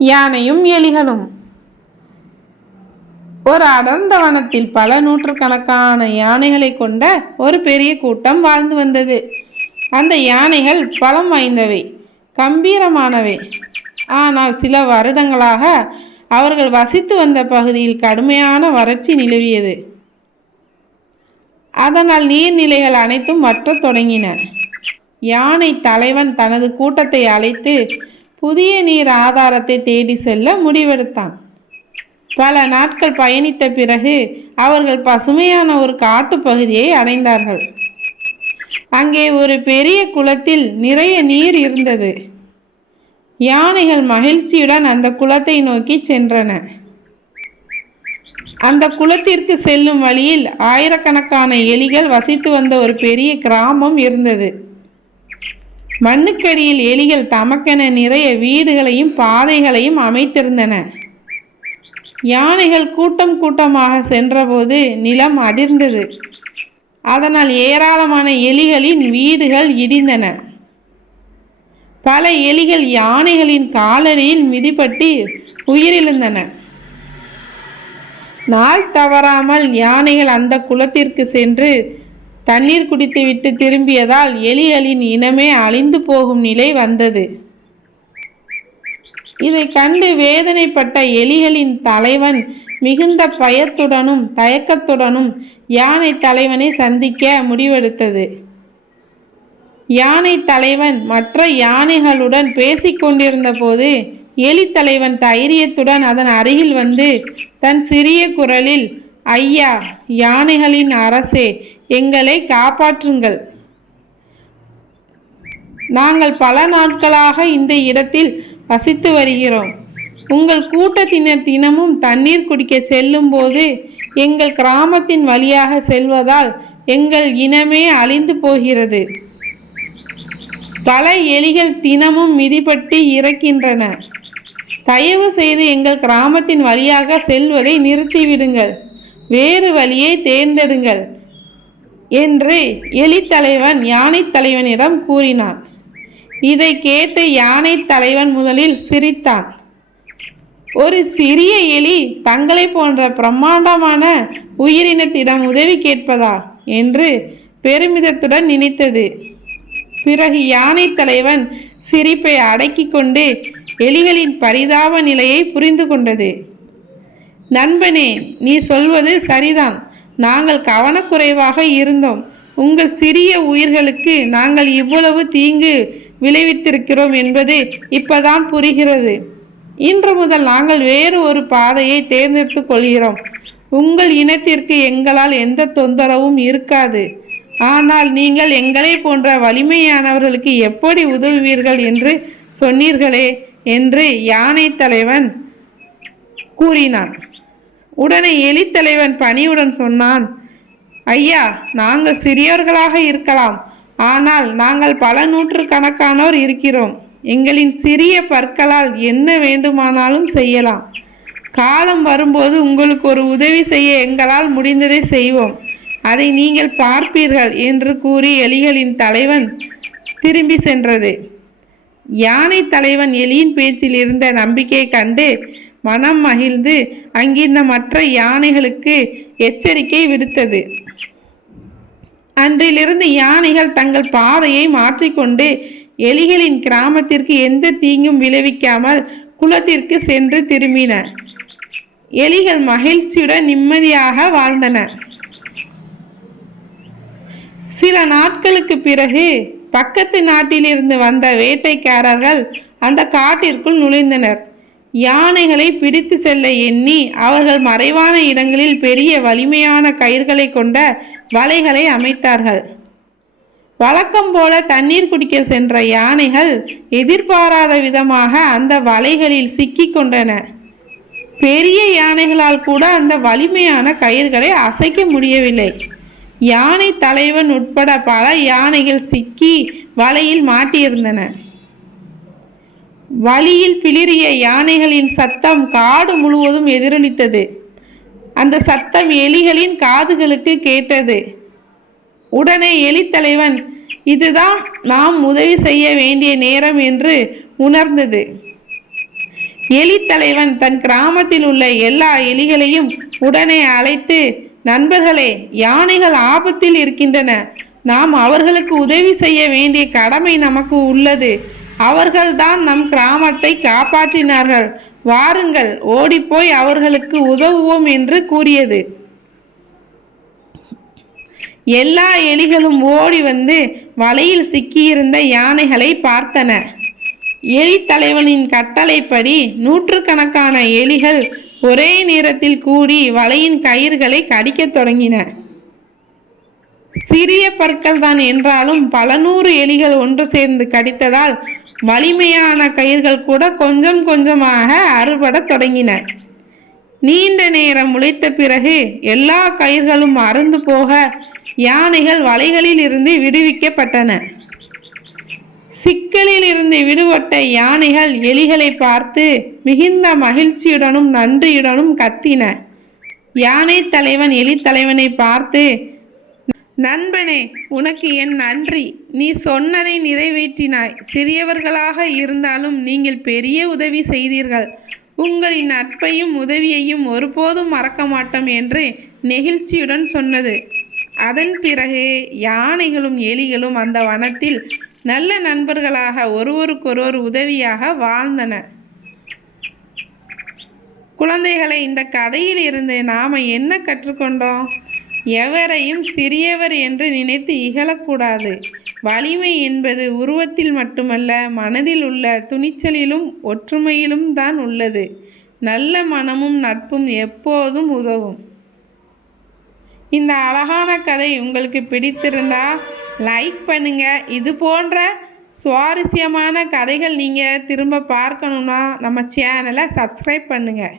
யானையும் எலிகளும். ஒரு அடர்ந்த வனத்தில் பல நூற்றுக்கணக்கான யானைகளை கொண்ட ஒரு பெரிய கூட்டம் வாழ்ந்து வந்தது. அந்த யானைகள் பலம் வாய்ந்தவை, கம்பீரமானவை. ஆனால் சில வருடங்களாக அவர்கள் வசித்து வந்த பகுதியில் கடுமையான வறட்சி நிலவியது. அதனால் நீர்நிலைகள் அனைத்தும் வற்றத் தொடங்கின. யானை தலைவன் தனது கூட்டத்தை அழைத்து புதிய நீர் ஆதாரத்தை தேடி செல்ல முடிவெடுத்தான். பல நாட்கள் பயணித்த பிறகு அவர்கள் பசுமையான ஒரு காட்டு பகுதியை அடைந்தார்கள். அங்கே ஒரு பெரிய குளத்தில் நிறைய நீர் இருந்தது. யானைகள் மகிழ்ச்சியுடன் அந்த குளத்தை நோக்கி சென்றன. அந்த குளத்திற்கு செல்லும் வழியில் ஆயிரக்கணக்கான எலிகள் வசித்து வந்த ஒரு பெரிய கிராமம் இருந்தது. மண்ணுக்கடியில் எலிகள் தமக்கென நிறைய வீடுகளையும் பாதைகளையும் அமைத்திருந்தன. யானைகள் கூட்டம் கூட்டமாக சென்றபோது நிலம் அதிர்ந்தது. அதனால் ஏராளமான எலிகளின் வீடுகள் இடிந்தன. பல எலிகள் யானைகளின் காலடியில் மிதிப்பட்டு உயிரிழந்தன. நாள் தவறாமல் யானைகள் அந்த குளத்திற்கு சென்று தண்ணீர் குடித்துவிட்டு திரும்பியதால் எலிகளின் இனமே அழிந்து போகும் நிலை வந்தது. இதை கண்டு வேதனைப்பட்ட எலிகளின் தலைவன் மிகுந்த பயத்துடனும் தயக்கத்துடனும் யானை தலைவனை சந்திக்க முடிவெடுத்தது. யானை தலைவன் மற்ற யானைகளுடன் பேசிக்கொண்டிருந்த போது எலி தலைவன் தைரியத்துடன் அதன் அருகில் வந்து தன் சிறிய குரலில், ஐயா, யானைகளின் அரசே, எங்களை காப்பாற்றுங்கள். நாங்கள் பல நாட்களாக இந்த இடத்தில் வசித்து வருகிறோம். உங்கள் கூட்டத்தினர் தினமும் தண்ணீர் குடிக்க செல்லும் போது எங்கள் கிராமத்தின் வழியாக செல்வதால் எங்கள் இனமே அழிந்து போகிறது. பல எலிகள் தினமும் மிதிப்பட்டு இறக்கின்றன. தயவு செய்து எங்கள் கிராமத்தின் வழியாக செல்வதை நிறுத்திவிடுங்கள், வேறு வழியை தேர்ந்தெடுங்கள் என்று எலி தலைவன் யானை தலைவனிடம் கூறினான். இதை கேட்டு யானை தலைவன் முதலில் சிரித்தான். ஒரு சிறிய எலி தங்களை போன்ற பிரம்மாண்டமான உயிரினத்திடம் உதவி கேட்பதா என்று பெருமிதத்துடன் நினைத்தது. பிறகு யானை தலைவன் சிரிப்பை அடக்கி கொண்டு எலிகளின் பரிதாப நிலையை புரிந்து கொண்டது. நண்பனே, நீ சொல்வது சரிதான். நாங்கள் கவனக்குறைவாக இருந்தோம். உங்கள் சிறிய உயிர்களுக்கு நாங்கள் இவ்வளவு தீங்கு விளைவித்திருக்கிறோம் என்பது இப்பதான் புரிகிறது. இன்று முதல் நாங்கள் வேறு ஒரு பாதையை தேர்ந்தெடுத்து கொள்கிறோம். உங்கள் இனத்திற்கு எங்களால் எந்த தொந்தரவும் இருக்காது. ஆனால் நீங்கள் எங்களை போன்ற வலிமையானவர்களுக்கு எப்படி உதவுவீர்கள் என்று சொன்னீர்களே என்று யானை தலைவன் கூறினான். உடனே எலி தலைவன் பணியுடன் சொன்னான், ஐயா, நாங்கள் சிறியவர்களாக இருக்கலாம், ஆனால் நாங்கள் பல நூற்றுக்கணக்கானோர் இருக்கிறோம். எங்களின் சிறிய பற்களால் என்ன வேண்டுமானாலும் செய்யலாம். காலம் வரும்போது உங்களுக்கு ஒரு உதவி செய்ய எங்களால் முடிந்ததை செய்வோம். அதை நீங்கள் பார்ப்பீர்கள் என்று கூறி எலிகளின் தலைவன் திரும்பி சென்றது. யானை தலைவன் எலியின் பேச்சில் இருந்த நம்பிக்கையை கண்டு மனம் மகிழ்ந்து அங்கிருந்த மற்ற யானைகளுக்கு எச்சரிக்கை விடுத்தது. அன்றிலிருந்து யானைகள் தங்கள் பாதையை மாற்றிக்கொண்டு எலிகளின் கிராமத்திற்கு எந்த தீங்கும் விளைவிக்காமல் குளத்திற்கு சென்று திரும்பின. எலிகள் மகிழ்ச்சியுடன் நிம்மதியாக வாழ்ந்தன. சில நாட்களுக்கு பிறகு பக்கத்து நாட்டிலிருந்து வந்த வேட்டைக்காரர்கள் அந்த காட்டிற்குள் நுழைந்தனர். யானைகளை பிடித்து செல்ல எண்ணி அவர்கள் மறைவான இடங்களில் பெரிய வலிமையான கயிர்களை கொண்ட வலைகளை அமைத்தார்கள். வழக்கம் போல தண்ணீர் குடிக்க சென்ற யானைகள் எதிர்பாராத விதமாக அந்த வலைகளில் சிக்கி கொண்டன. பெரிய யானைகளால் கூட அந்த வலிமையான கயிர்களை அசைக்க முடியவில்லை. யானை தலைவன் உட்பட பல யானைகள் சிக்கி வலையில் மாட்டியிருந்தன. வழியில் பிளிரிய யானைகளின் சத்தம் காடு முழுவதும் எதிரொலித்தது. அந்த சத்தம் எலிகளின் காதுகளுக்கு கேட்டது. உடனே எலி தலைவன், இதுதான் நாம் உதவி செய்ய வேண்டிய நேரம் என்று உணர்ந்தது. எலி தலைவன் தன் கிராமத்தில் உள்ள எல்லா எலிகளையும் உடனே அழைத்து, நண்பர்களே, யானைகள் ஆபத்தில் இருக்கின்றன. நாம் அவர்களுக்கு உதவி செய்ய வேண்டிய கடமை நமக்கு உள்ளது. அவர்கள்தான் நம் கிராமத்தை காப்பாற்றினார்கள். வாருங்கள், ஓடிப்போய் அவர்களுக்கு உதவுவோம் என்று கூறியது. எல்லா எலிகளும் ஓடி வந்து வலையில் சிக்கியிருந்த யானைகளை பார்த்தன. எலி தலைவனின் கட்டளைப்படி நூற்றுக்கணக்கான எலிகள் ஒரே நேரத்தில் கூடி வலையின் கயிறுகளை கடிக்கத் தொடங்கின. சிறிய பற்கள் தான் என்றாலும் பல நூறு எலிகள் ஒன்று சேர்ந்து கடித்ததால் வலிமையான கயிர்கள் கூட கொஞ்சம் கொஞ்சமாக அறுபடத் தொடங்கின. நீண்ட நேரம் உழைத்த பிறகு எல்லா கயிர்களும் அறுந்து போக யானைகள் வலைகளில் இருந்து விடுவிக்கப்பட்டன. சிக்கலில் இருந்து விடுபட்ட யானைகள் எலிகளை பார்த்து மிகுந்த மகிழ்ச்சியுடனும் நன்றியுடனும் கத்தின. யானை தலைவன் எலி தலைவனை பார்த்து, நண்பனே, உனக்கு என் நன்றி. நீ சொன்னதை நிறைவேற்றினாய். சிறியவர்களாக இருந்தாலும் நீங்கள் பெரிய உதவி செய்தீர்கள். உங்களின் நட்பையும் உதவியையும் ஒருபோதும் மறக்க மாட்டோம் என்று நெகிழ்ச்சியுடன் சொன்னது. அதன் பிறகு யானைகளும் எலிகளும் அந்த வனத்தில் நல்ல நண்பர்களாக ஒருவருக்கொருவர் உதவியாக வாழ்ந்தன. குழந்தைகளை, இந்த கதையில் இருந்து நாம் என்ன கற்றுக்கொண்டோம்? எவரையும் சிறியவர் என்று நினைத்து இகழக்கூடாது. வலிமை என்பது உருவத்தில் மட்டுமல்ல, மனதில் உள்ள துணிச்சலிலும் ஒற்றுமையிலும் தான் உள்ளது. நல்ல மனமும் நட்பும் எப்போதும் உதவும். இந்த அழகான கதை உங்களுக்கு பிடித்திருந்தா லைக் பண்ணுங்க. இது போன்ற சுவாரஸ்யமான கதைகள் நீங்கள் திரும்ப பார்க்கணுன்னா நம்ம சேனலை சப்ஸ்கிரைப் பண்ணுங்கள்.